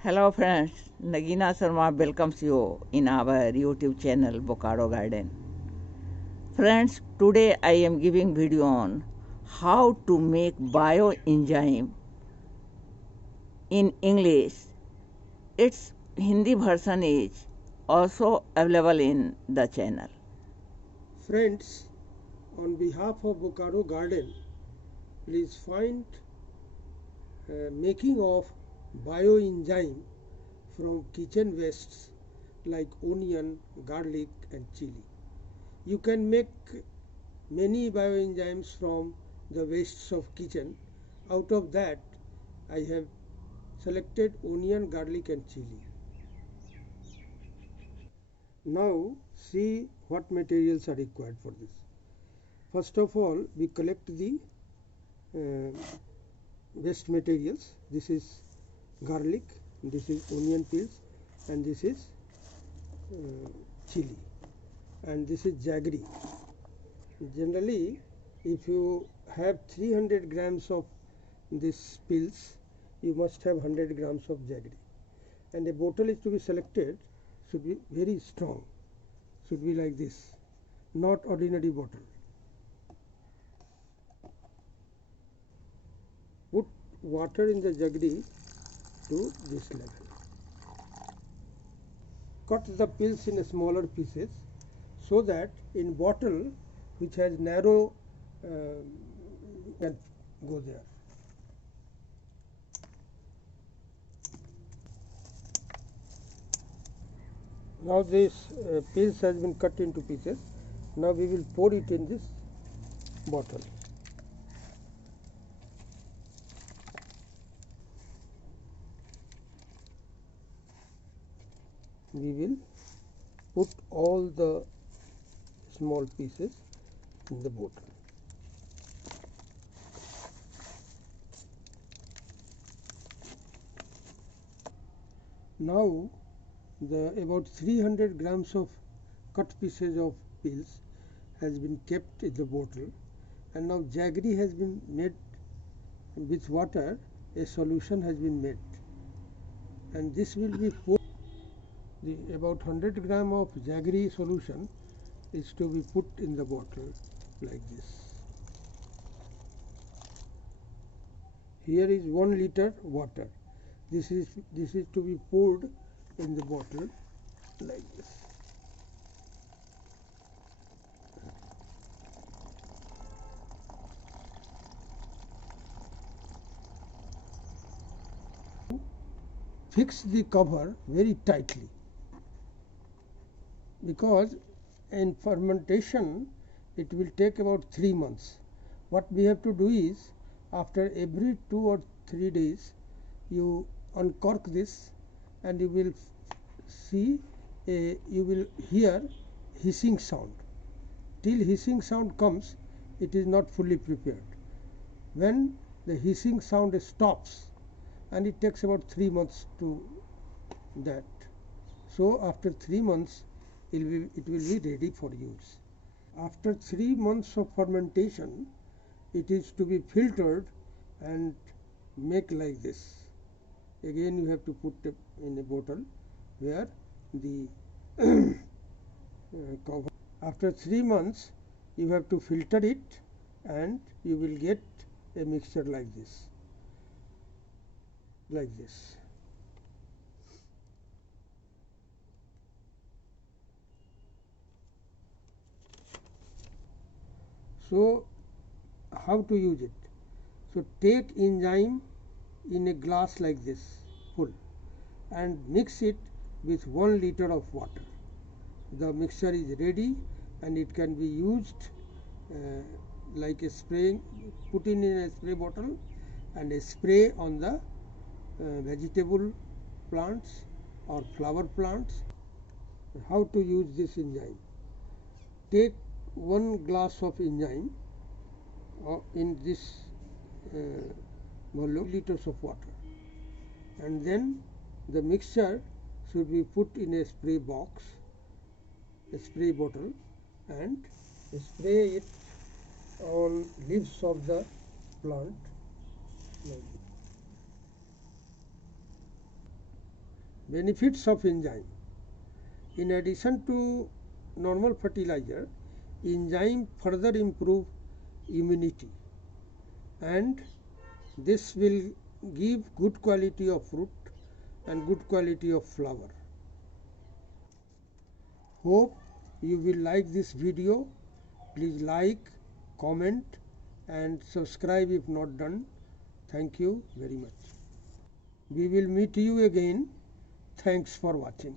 Hello friends, Nagina Sharma welcomes you in our YouTube channel Bokaro Garden. Friends, today I am giving video on how to make bioenzyme in English. Its Hindi version is also available in the channel. Friends, on behalf of Bokaro Garden, please find making of bioenzyme from kitchen wastes like onion, garlic and chili. You can make many bioenzymes from the wastes of kitchen. Out of that, I have selected onion, garlic and chili. Now see what materials are required for this. First of all, we collect the waste materials. This is garlic, this is onion peels and this is chili and this is jaggery. Generally, if you have 300 grams of this peels, you must have 100 grams of jaggery, and a bottle is to be selected, should be very strong, should be like this, not ordinary bottle. Put water in the jaggery to this level. Cut the peels in smaller pieces so that in bottle which has narrow can go there. Now this peels has been cut into pieces. Now we will pour it in this bottle. We will put all the small pieces in the bottle. Now the about 300 grams of cut pieces of peels has been kept in the bottle, and now jaggery has been made with water. A solution has been made, and this will be poured. The about 100 gram of jaggery solution is to be put in the bottle like this. Here is 1 liter water. This is to be poured in the bottle like this. Fix the cover very tightly, because in fermentation it will take about 3 months. What we have to do is, after every 2 or 3 days, you uncork this and you will you will hear hissing sound. Till hissing sound comes, it is not fully prepared. When the hissing sound stops, and it takes about 3 months to that, so after 3 months it will be ready for use. After 3 months of fermentation, it is to be filtered and make like this. Again you have to put in a bottle where the cover. After 3 months you have to filter it, and you will get a mixture like this. So how to use it? So take enzyme in a glass like this full and mix it with 1 liter of water. The mixture is ready and it can be used like a spraying, put in a spray bottle and spray on the vegetable plants or flower plants. How to use this enzyme? Take 1 glass of enzyme in this 1 liters of water, and then the mixture should be put in a spray box, a spray bottle, and spray it on leaves of the plant like this. Benefits of enzyme. In addition to normal fertilizer, enzyme further improve immunity, and this will give good quality of fruit and good quality of flower. Hope you will like this video. Please like, comment and subscribe if not done. Thank you very much. We will meet you again. Thanks for watching.